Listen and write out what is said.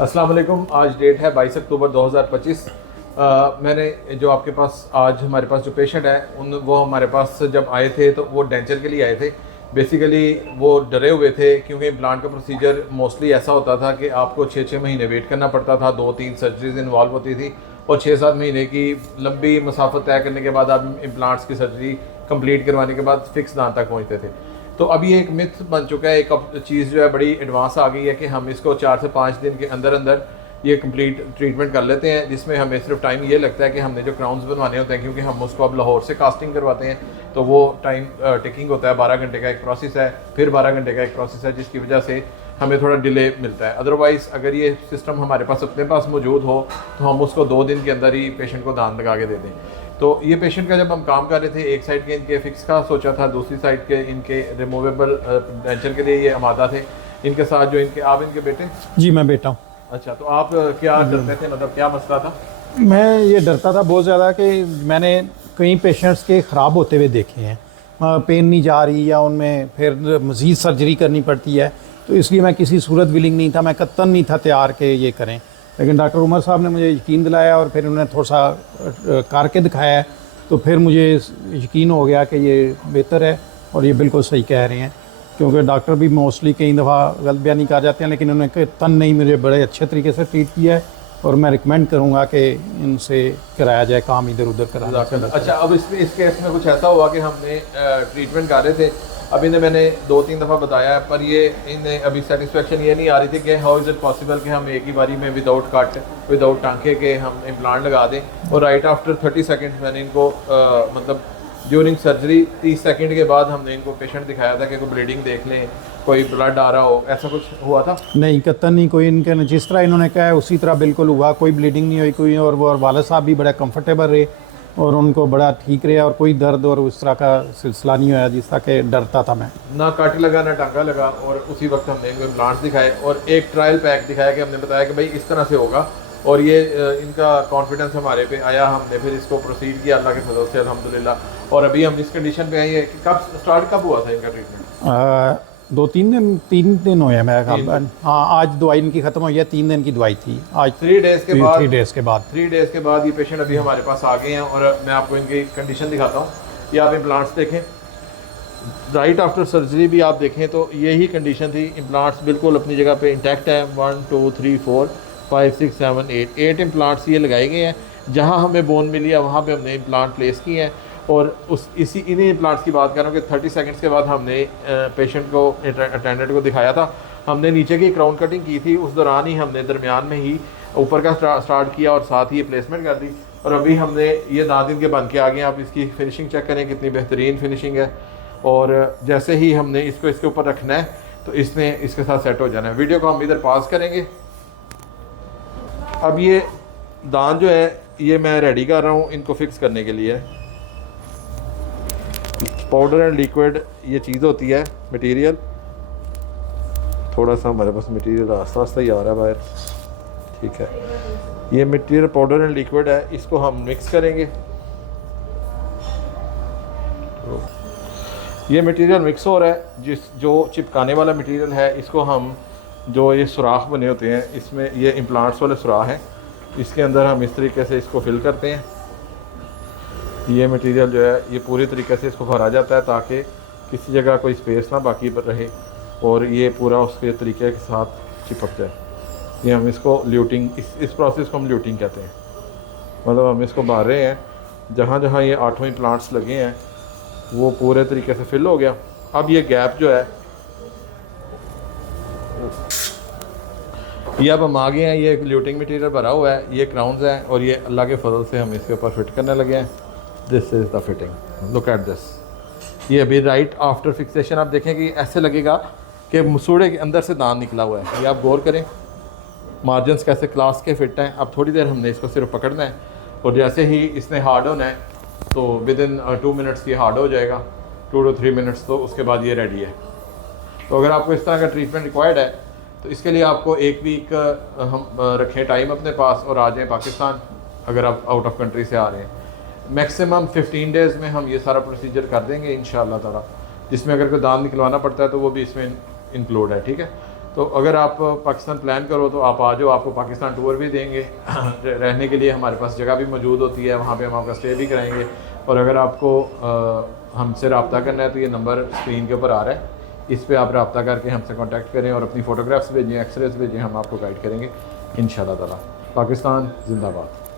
अस्सलाम वालेकुम। आज डेट है 22 अक्टूबर 2025। मैंने जो आपके पास आज हमारे पास जो पेशेंट है वो हमारे पास जब आए थे तो वो डेंचर के लिए आए थे। बेसिकली वो डरे हुए थे क्योंकि इम्प्लांट का प्रोसीजर मोस्टली ऐसा होता था कि आपको 6-6 महीने वेट करना पड़ता था, 2-3 सर्जरीज इन्वॉल्व होती थी और 6-7 महीने की लंबी मसाफत तय करने के बाद आप इम्प्लांट्स की सर्जरी कंप्लीट करवाने के बाद फिक्स दांत तक पहुँचते थे। तो अभी एक मिथ बन चुका है, एक चीज़ जो है बड़ी एडवांस आ गई है कि हम इसको 4 से 5 दिन के अंदर अंदर ये कंप्लीट ट्रीटमेंट कर लेते हैं, जिसमें हमें सिर्फ टाइम ये लगता है कि हमने जो क्राउन्स बनवाने होते हैं, क्योंकि हम उसको अब लाहौर से कास्टिंग करवाते हैं तो वो टाइम टेकिंग होता है। 12 घंटे का एक प्रोसेस है, फिर 12 घंटे का एक प्रोसेस है, जिसकी वजह से हमें थोड़ा डिले मिलता है। अदरवाइज़ अगर ये सिस्टम हमारे पास अपने पास मौजूद हो तो हम उसको 2 दिन के अंदर ही पेशेंट को दांत लगा के दे दें। तो ये पेशेंट का जब हम काम कर रहे थे, एक साइड के इनके फिक्स का सोचा था, दूसरी साइड के इनके रिमूवेबल डेंचर के लिए ये आमादा थे। इनके साथ जो आप इनके बेटे? जी मैं बेटा हूँ। अच्छा, तो आप क्या डरते थे, मतलब क्या मसला था? मैं ये डरता था बहुत ज़्यादा कि मैंने कई पेशेंट्स के ख़राब होते हुए देखे हैं, पेन नहीं जा रही या उनमें फिर मज़ीद सर्जरी करनी पड़ती है, तो इसलिए मैं किसी सूरत विलिंग नहीं था, मैं कत्तन नहीं था तैयार के ये करें। लेकिन डॉक्टर उमर साहब ने मुझे यकीन दिलाया और फिर उन्होंने थोड़ा सा करके दिखाया है, तो फिर मुझे यकीन हो गया कि ये बेहतर है और ये बिल्कुल सही कह रहे हैं। क्योंकि डॉक्टर भी मोस्टली कई दफ़ा गलत बयानी कर जाते हैं, लेकिन उन्होंने तन नहीं मुझे बड़े अच्छे तरीके से ट्रीट किया है और मैं रिकमेंड करूँगा कि इनसे कराया जाए काम, इधर उधर कराया जाए। अच्छा, अब इस केस में कुछ ऐसा हुआ कि हमने ट्रीटमेंट कर रहे थे, अब इन्हें मैंने 2-3 दफ़ा बताया है, पर ये इन्हें अभी सेटिस्फेक्शन ये नहीं आ रही थी कि हाउ इज़ इट पॉसिबल कि हम एक ही बारी में विदाउट कट, विदाउट टांके के हम इम्प्लांट लगा दें। और राइट आफ्टर 30 सेकेंड मैंने इनको मतलब ड्यूरिंग सर्जरी 30 सेकंड के बाद हमने इनको पेशेंट दिखाया था कि कोई ब्लीडिंग देख लें, कोई ब्लड आ रहा हो, ऐसा कुछ हुआ था? नहीं, कतन नहीं कोई। इनके जिस तरह इन्होंने कहा है उसी तरह बिल्कुल हुआ, कोई ब्लीडिंग नहीं हुई कोई, और वो वालिद साहब भी बड़ा कंफर्टेबल रहे और उनको बड़ा ठीक रहा और कोई दर्द और उस तरह का सिलसिला नहीं हुआ जिस तरह के डरता था मैं। ना कट लगा ना टांका लगा, और उसी वक्त हमने इनको इम्प्लांट्स दिखाए और एक ट्रायल पैक दिखाया कि हमने बताया कि भाई इस तरह से होगा, और ये इनका कॉन्फिडेंस हमारे पे आया। हमने फिर इसको प्रोसीड किया अल्लाह के फजल से अल्हम्दुलिल्लाह। और अभी हम इस कंडीशन पे आई है कि कब हुआ था इनका ट्रीटमेंट? 3 दिन हुए मेरा ख्याल। हाँ, आज दवाई इनकी ख़त्म हुई है, 3 दिन की दवाई थी। आज 3 डेज़ के बाद 3 डेज़ के बाद ये पेशेंट अभी हमारे पास आ गए हैं और मैं आपको इनकी कंडीशन दिखाता हूँ। ये आप इम्प्लांट्स देखें, राइट आफ्टर सर्जरी भी आप देखें तो यही कंडीशन थी। इम्प्लांट्स बिल्कुल अपनी जगह पे इंटैक्ट है। 1 2 3 4 5 6 7 8 इम्प्लांट्स ये लगाए गए हैं। जहाँ हमें बोन मिली है वहाँ पे हमने इम्प्लांट प्लेस किए हैं, और इन्हीं इम्प्लांट्स की बात कर रहा हूँ कि 30 सेकंड्स के बाद हमने पेशेंट को, अटेंडेंट को दिखाया था। हमने नीचे की क्राउन कटिंग की थी, उस दौरान ही हमने दरमियान में ही ऊपर का स्टार्ट किया और साथ ही ये प्लेसमेंट कर दी। और अभी हमने ये दांत इनके बन के आ गए। आप इसकी फिनिशिंग चेक करें, कितनी बेहतरीन फिनिशिंग है। और जैसे ही हमने इसको इसके ऊपर रखना है तो इसने इसके साथ सेट हो जाना है। वीडियो को हम इधर पॉज करेंगे। अब ये दांत जो है ये मैं रेडी कर रहा हूँ इनको फिक्स करने के लिए। पाउडर एंड लिक्विड ये चीज़ होती है, मटेरियल। थोड़ा सा हमारे पास मटेरियल आस्ता आस्ता ही आ रहा है बाहर, ठीक है। ये मटेरियल पाउडर एंड लिक्विड है, इसको हम मिक्स करेंगे। तो ये मटेरियल मिक्स हो रहा है। जो चिपकाने वाला मटेरियल है, इसको हम, जो ये सुराख बने होते हैं इसमें, ये इम्प्लांट्स वाले सुराख हैं, इसके अंदर हम इस तरीके से इसको फिल करते हैं। ये मटेरियल जो है ये पूरी तरीके से इसको भरा जाता है ताकि किसी जगह कोई स्पेस ना बाकी रहे और ये पूरा उसके तरीके के साथ चिपक जाए। ये हम इसको ल्यूटिंग, इस प्रोसेस को हम ल्यूटिंग कहते हैं। मतलब हम इसको भर रहे हैं, जहाँ जहाँ ये 8 इम्प्लांट्स लगे हैं वो पूरे तरीके से फिल हो गया। अब ये गैप जो है ये अब हम आ गए हैं। ये ल्यूटिंग मटेरियल भरा हुआ है, ये क्राउन्स हैं और ये अल्लाह के फजल से हम इसके ऊपर फिट करने लगे हैं। This is the fitting, look at this. ये अभी राइट आफ्टर फिक्सेशन आप देखें कि ऐसे लगेगा कि मसूड़े के अंदर से दांत निकला हुआ है। ये आप गौर करें, मार्जिन्स कैसे क्लास के फिट हैं। अब थोड़ी देर हमने इसको सिर्फ पकड़ना है और जैसे ही इसने हार्ड होना है तो विद इन 2 मिनट्स ये हार्ड हो जाएगा, 2 to 3 मिनट्स, तो उसके बाद ये रेडी है। तो अगर आपको इस तरह का ट्रीटमेंट रिक्वायर्ड है तो इसके लिए आपको 1 वीक हम रखें टाइम अपने पास और आ जाएँ पाकिस्तान, अगर आप आउट ऑफ कंट्री से आ रहे हैं। मैक्सिमम 15 डेज़ में हम ये सारा प्रोसीजर कर देंगे इंशाअल्लाह ताला, जिसमें अगर कोई दांत निकलवाना पड़ता है तो वो भी इसमें इंक्लूड है, ठीक है। तो अगर आप पाकिस्तान प्लान करो तो आप आ जाओ, आपको पाकिस्तान टूर भी देंगे रहने के लिए हमारे पास जगह भी मौजूद होती है, वहाँ पे हम आपका स्टे भी कराएंगे। और अगर आपको हमसे रब्ता करना है तो ये नंबर स्क्रीन के ऊपर आ रहा है, इस पर आप रब्ता करके हमसे कांटेक्ट करें और अपनी फ़ोटोग्राफ्स भेजें, एक्सरेज भेजें, हम आपको गाइड करेंगे इंशाल्लाह ताला। पाकिस्तान जिंदाबाद।